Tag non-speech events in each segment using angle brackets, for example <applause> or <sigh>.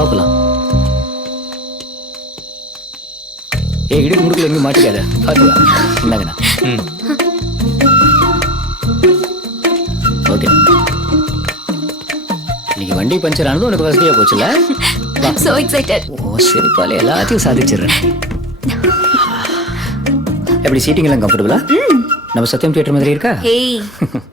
பார்க்கலாம் ஏ இடுக்கு முடுக்கல எங்கேயும் மாட்டிக்காத. பார்த்து வா என்னங்கண்ணா ம். ஓகே. இன்னைக்கு வண்டி பஞ்சர் ஆனது உனக்கு வசதியா போச்சுல வா. சோ எக்ஸைட்டட் ஓ சரிப்பால எல்லாத்தையும் சாதிச்சிடுறேன். எப்படி சீட்டிங் எல்லாம் கம்ஃபர்டபுளா நம்ம சத்யம் தியேட்டர் மாதிரி இருக்கா? <laughs>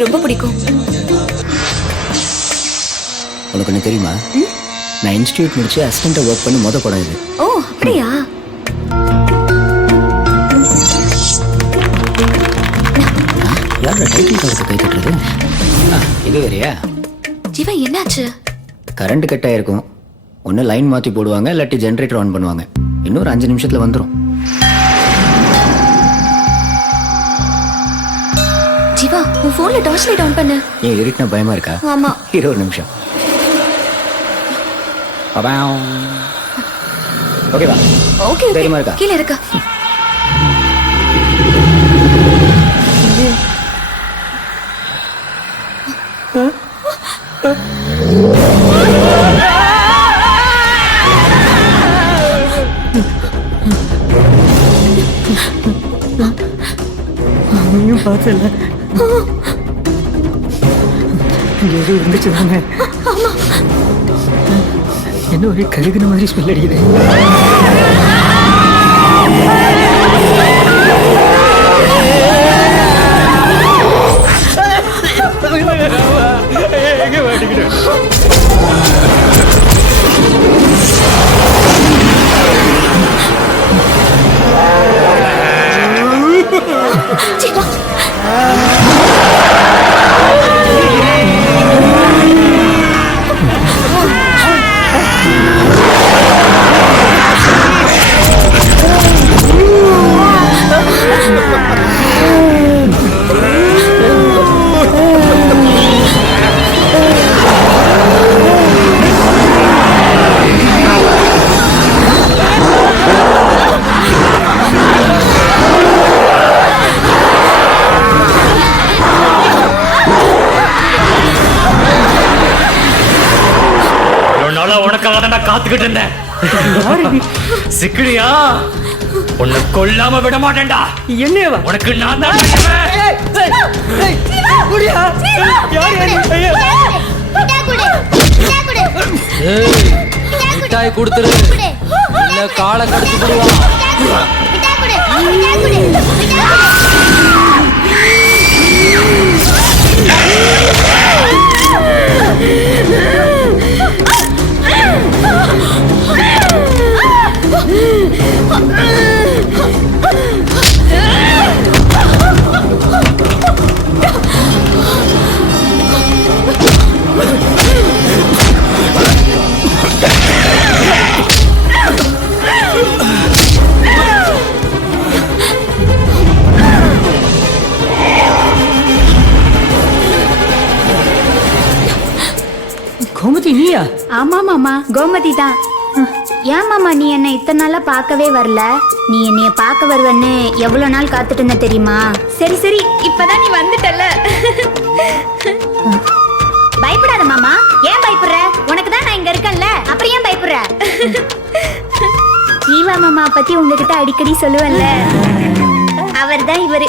எனக்கு ரொம்ப பிடிக்கும். உனக்கு ஒன்று தெரியுமா? நான் இன்ஸ்டியூட் முடிச்சு அசிஸ்டண்ட்டாக ஒர்க் பண்ணி மொத படம் இது. ஓ அப்படியா? யாரோட டைட்டில் காலத்தை கை தட்டுறது? ஆ, இது வேறையா? ஜீவா என்னாச்சு? கரண்ட் கட் ஆயிருக்கும். ஒன்று லைன் மாற்றி போடுவாங்க இல்லாட்டி ஜென்ரேட்டர் ஆன் பண்ணுவாங்க. இன்னொரு அஞ்சு நிமிஷத்தில் வந்துடும் போன்ல டார்ச் லைட் ஆன் பண்ணு. ஏன் இருட்டினா பயமா இருக்கா? ஆமா. இரு ஒரு நிமிஷம் ஓகேவா ஓகே ஓகே தைரியமா இருக்கா? கீழ இருக்கா. நீயும் பார்த்தல எது இருந்துச்சு தாங்க என்ன ஒரே கழுகுன மாதிரி ஸ்மெல் அடிக்குது. காத்துக்கிட்டு இருந்தேன். சிக்கிரியா உன்னை கொல்லாம விட மாட்டேன்டா. என்னவா உனக்கு நான் தான் மிட்டாய் கொடுத்துரு. இல்ல காலை கடிச்சு போடுவான் Ah! கோமதி நீயா? ஆமா மாமா. கோமதி தான். ஏன் மாமா நீ என்ன இத்தனை நாளா பார்க்கவே வரல? நீ என்னைய பார்க்க வருவன்னு எவ்வளவு நாள் காத்துட்டு இருந்த தெரியுமா? சரி சரி. இப்பதான் நீ வந்துட்டல <laughs> பயப்படாத மாமா. ஏன் பயப்படுற? உனக்கு தான் நான் இங்க இருக்கேன்ல. அப்புறம் ஏன் பயப்படுற? <laughs> ஜீவா மாமா பத்தி உங்ககிட்ட அடிக்கடி சொல்லுவேன்ல. அவர் தான் இவரு.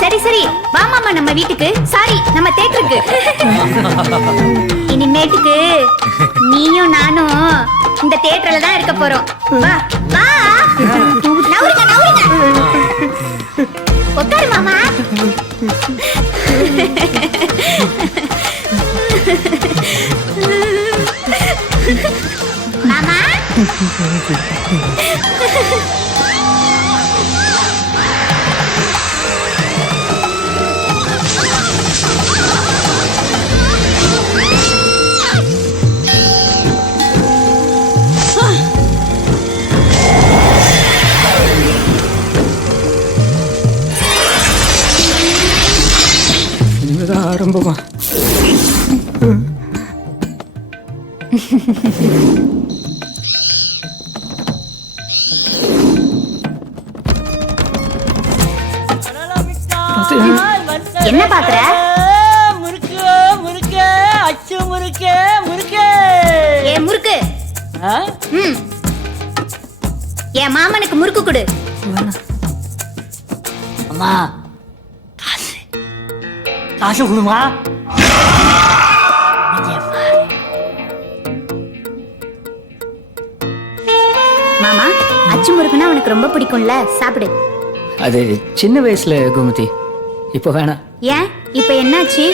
சரி சரி. வாமாமா நம்ம வீட்டுக்கு. சாரி நம்ம தேட்டருக்கு. இனிமேட்டுக்கு நீயும் நானும் இந்த தேட்டர்ல தான் இருக்க போறோம். வா வா. நவுருங்க நவுருங்க. உட்காரு மாமா. மாமா இதுதான் என்ன பாக்குற முறுக்கு முறுக்கு அச்சு முறுக்கு முறுக்கு. ஏ முறுக்கு? ம். என் மாமனுக்கு முறுக்கு கொடு. அம்மா காசு. காசு கொடுமா. மாமா அச்சு முறுக்குன்னா உனக்கு ரொம்ப பிடிக்கும்ல. சாப்பிடு. அது சின்ன வயசுல கோமதி. இப்போ வேணாம். ஏன்? இப்ப என்னாச்சு?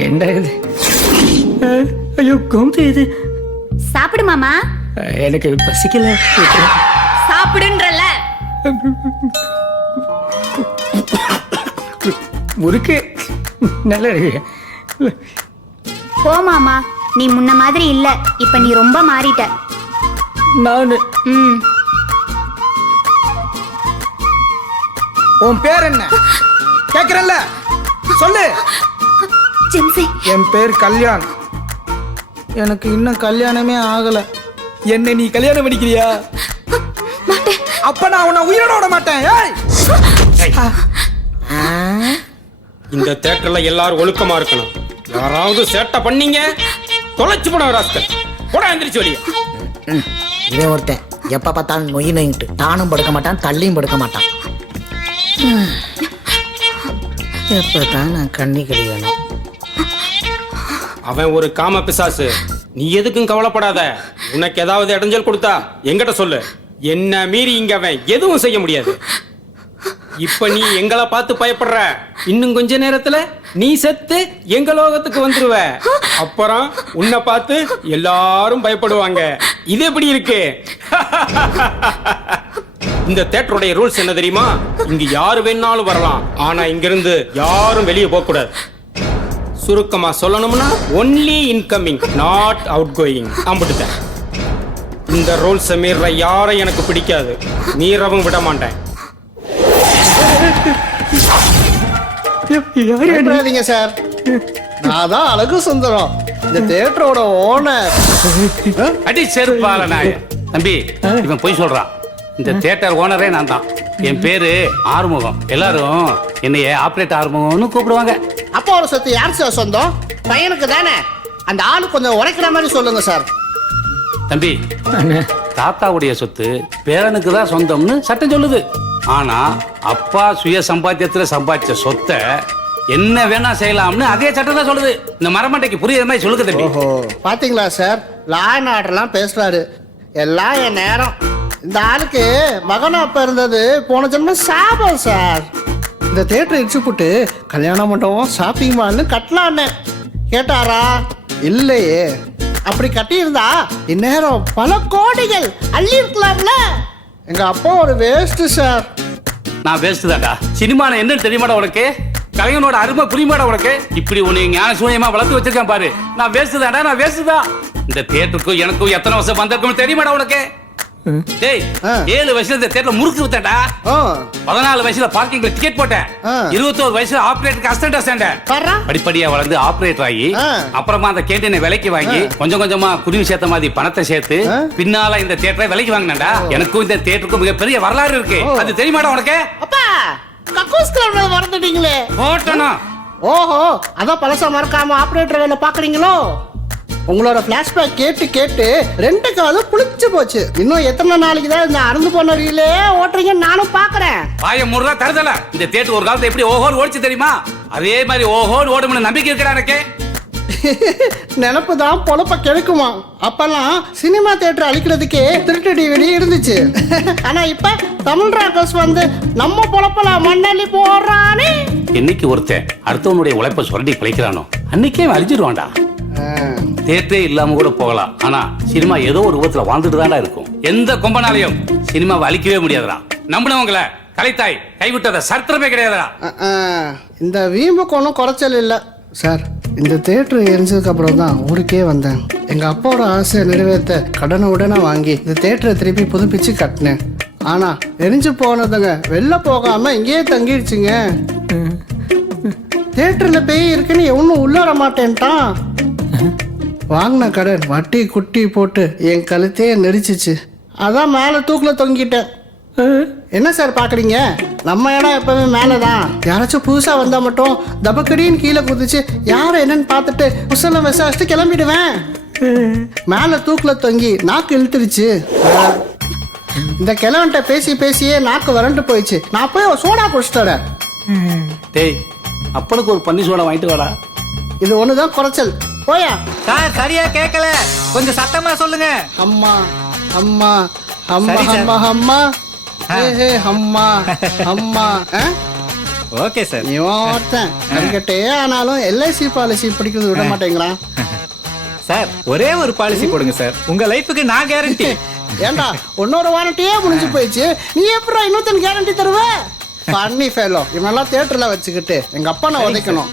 ஏண்டா இது? ஐயோ கோமதி இது. சாப்பிடு மாமா. எனக்கு பசிக்கல. சாப்பிடுன்றல. முறுக்கு. நல்லா இருக்கு. போ மாமா. நீ முன்ன மாதிரி இல்ல. இப்ப நீ ரொம்ப மாறிட்ட. நான். ம். உன் பேர் என்ன? கேக்குறல்ல சொல்லு. ஜென்சி. என் பேர் கல்யாண். எனக்கு இன்னும் கல்யாணமே ஆகல. என்ன நீ கல்யாணம் பண்ணிக்கிறியா? அப்ப நான் உன்னை உயிரோட விட மாட்டேன். ஏய்! இந்த தேட்டர்ல எல்லாரும் ஒழுக்கமா இருக்கணும். யாராவது சேட்டை பண்ணீங்க? தொலைச்சு போன ராஸ்கல். போட எந்திரிச்சு வெளியே. இவன் ஒருத்தன். எப்ப பார்த்தாலும் நொய் நொயிட்டு தானும் படுக்க மாட்டான் தள்ளியும் படுக்க மாட்டான். எப்பதான் நான் கண்ணி கிடையாது அவன் ஒரு காம பிசாசு. நீ எதுக்கும் கவலைப்படாத. உனக்கு ஏதாவது இடைஞ்சல் கொடுத்தா எங்கிட்ட சொல்லு. என்ன மீறி இங்க அவன் எதுவும் செய்ய முடியாது. இப்ப நீ எங்களை பார்த்து பயப்படுற. இன்னும் கொஞ்ச நேரத்துல நீ செத்து எங்க லோகத்துக்கு வந்துருவ. அப்புறம் உன்னை பார்த்து எல்லாரும் பயப்படுவாங்க. இது எப்படி இருக்கு? <laughs> இந்த தேட்டருடைய ரூல்ஸ் என்ன தெரியுமா? இங்க யாரு வேணாலும் வரலாம். ஆனா இங்க இருந்து யாரும் வெளியே போக கூடாது. சுருக்கமா சொல்லணும்னா only incoming not outgoing அம்பிட்டுட்டேன் இந்த ரூல்ஸ் மீற யாரும் எனக்கு பிடிக்காது. மீறவும் விட மாட்டேன். பயப்படாதீங்க சார். நான் தான் அழகு சுந்தரம். இந்த தியேட்டரோட ஓனர். அடி செருப்பால நாய தம்பி இவன் பொய் சொல்றான். இந்த தியேட்டர் ஓனரே நான் தான் என் பேரு ஆறுமுகம். எல்லாரும் என்னைய ஆப்ரேட் ஆறுமுகம்னு கூப்பிடுவாங்க. அப்பாவோட சொத்து யார் சார் சொந்தம்? பையனுக்கு தானே? அந்த ஆளு கொஞ்சம் உரைக்கிற மாதிரி சொல்லுங்க சார். தம்பி தாத்தாவுடைய சொத்து பேரனுக்கு தான் சொந்தம்னு சட்டம் சொல்லுது. ஆனா அப்பா சுய சம்பாத்தியத்துல சம்பாதிச்ச சொத்தை என்ன வேணா செய்யலாம்னு அதே சட்டம் தான் சொல்லுது. இந்த மரமண்டைக்கு புரியுற மாதிரி சொல்லுங்க தம்பி. பாத்தீங்களா சார்? லா அண்ட் ஆர்டர்லாம் பேசுறாரு. எல்லாம் என் நேரம். இந்த ஆளுக்கு மகனா அப்ப இருந்தது போன ஜென்மம் சாபம் சார். இந்த தேட்டர் இடிச்சு போட்டு கல்யாண மண்டபம் ஷாப்பிங் மால்னு கட்டலான்னு. கேட்டாரா? இல்லையே. அப்படி கட்டியிருந்தா இந்நேரம் பல கோடிகள் அள்ளி இருக்கலாம்ல எங்க அப்பா ஒரு வேஸ்ட் சார். நான் வேஸ்ட் தான்டா. சினிமால என்ன தெரியுமாடா உனக்கு? கலைஞனோட அருமை புரியுமாடா உனக்கு? இப்படி உன்னை ஞான சூன்யமா வளர்த்து வச்சிருக்கேன் பாரு. நான் வேஸ்ட் தான்டா நான் வேஸ்ட் தான். இந்த தேட்டருக்கும் எனக்கும் எத்தனை வருஷம் வந்திருக்கும் தெரியுமாடா உனக்கு? டேய். ஏழு வயசுல இந்த தியேட்டர் முறுக்கு வித்தேன்டா. ஆ. பதினாலு வயசுல பார்க்கிங்ல டிக்கெட் போட்டேன். இருபத்தோரு வயசுல ஆபரேட்டருக்கு அசிஸ்டன்டா சேர்ந்தேன். படிப்படியா வளர்ந்து ஆபரேட்டர் ஆகி. அப்புறமா அந்த கேண்டீனை விலைக்கு வாங்கி கொஞ்சம் கொஞ்சமா குருவி சேர்த்த மாதிரி பணத்தை சேர்த்து. பின்னால இந்த தியேட்டரை விலைக்கு வாங்கினேன்டா. எனக்கும் இந்த தியேட்டருக்கும் மிகப்பெரிய வரலாறு இருக்கு. அது தெரியுமாடா உனக்கு? அப்பா கக்கூஸ் மறந்துட்டீங்களே. போட்டனா? ஓஹோ அதான் பழசா மறக்காம ஆபரேட்டர் வேலை பாக்குறீங்களோ உங்களோட பிளாஷ்பேக் கேட்டு கேட்டு ரெண்டு காலும் புளிச்சு போச்சு. இன்னும் எத்தனை நாளைக்கு தான் இந்த அறந்து போன ரீலே ஓட்டுறீங்கன்னு நானும் பாக்குறேன். பாய முருகா தருதல. இந்த தியேட்டர் ஒரு காலத்துல எப்படி ஓஹோன்னு ஓடிச்சு தெரியுமா? அதே மாதிரி ஓஹோன்னு ஓடும்னு நம்பிக்கை இருக்கா எனக்கு. <laughs> நினப்பு தான் பொழப்ப கெடுக்குமா. அப்பெல்லாம் சினிமா தியேட்டர் அழிக்கிறதுக்கே திருட்டு டிவிடி இருந்துச்சு. <laughs> ஆனா இப்ப தமிழ் ராக்கர்ஸ் வந்து நம்ம பொழப்பல மண்ணள்ளி போடுறானே. என்னைக்கு ஒருத்தன் அடுத்தவனுடைய உழைப்பை சுரண்டி பிழைக்கிறானோ அன்னைக்கே அழிஞ்சிருவான்டா தேட்டரே இல்லாம கூட போகலாம். ஆனா சினிமா ஏதோ ஒரு ரூபத்துல வாழ்ந்துட்டு தான்டா இருக்கும். எந்த கொம்பனாலையும் சினிமாவை அழிக்கவே முடியாதுடா. நம்பினவங்கள கலைத்தாய் கைவிட்டத சரித்திரமே கிடையாதுடா. இந்த வீம்புக்கு ஒன்றும் குறைச்சல் இல்லை. சார் இந்த தேட்டர் எரிஞ்சதுக்கு அப்புறம் தான் ஊருக்கே வந்தேன். எங்க அப்பாவோட ஆசையை நிறைவேற்ற கடனை உடனே வாங்கி இந்த தேட்டரை திருப்பி புதுப்பிச்சு கட்டினேன். ஆனா எரிஞ்சு போனதுங்க வெளில போகாம இங்கேயே தங்கிடுச்சுங்க தேட்டர்ல பேய் இருக்குன்னு எவனும் உள்ளாட மாட்டேன்ட்டான். வாங்கின கடன் வட்டி குட்டி போட்டு என் கழுத்தையே நெரிச்சிச்சு. அதான் மேலே தூக்கில் தொங்கிட்டேன். என்ன சார் பார்க்குறீங்க? நம்ம இடம் எப்பவுமே மேலே தான் யாராச்சும் புதுசாக வந்தால் மட்டும் தபக்கடின்னு கீழே குதிச்சு யார் என்னன்னு பார்த்துட்டு குசலம் விசாரிச்சுட்டு கிளம்பிடுவேன். மேலே தூக்கில் தொங்கி நாக்கு இழுத்துருச்சு. இந்த கிழவன்ட்ட பேசி பேசியே நாக்கு வறண்டு போயிடுச்சு. நான் போய் சோடா குடிச்சிட்டேன் டேய் அப்பனுக்கு ஒரு பன்னி சோடா வாங்கிட்டு வாடா. இது ஒன்று தான் குறைச்சல். போயா? சார் சரியா கேட்கல கொஞ்சம் சத்தமா சொல்லுங்க. அம்மா அம்மா அம்மா. அம்மா அம்மா. ஏ அம்மா அம்மா? Okay sir. இவன் ஒருத்தன் கிரிக்கெட்டே ஆனாலும் எல்ஐசி பாலிசி பிடிக்கிறது விட மாட்டேங்கிறான் சார் ஒரே ஒரு பாலிசி போடுங்க சார். உங்க லைஃபுக்கு நான் கேரண்டி ஏண்டா உன்னோட வாரண்டியே முடிஞ்சு போயிடுச்சு. நீ எப்படா இன்னொருத்தன் கேரண்டி தருவ? பண்ணி ஃபேலோ இவனெல்லாம் தியேட்டர்ல வச்சுக்கிட்டு எங்க அப்பா நான் உதைக்கணும்.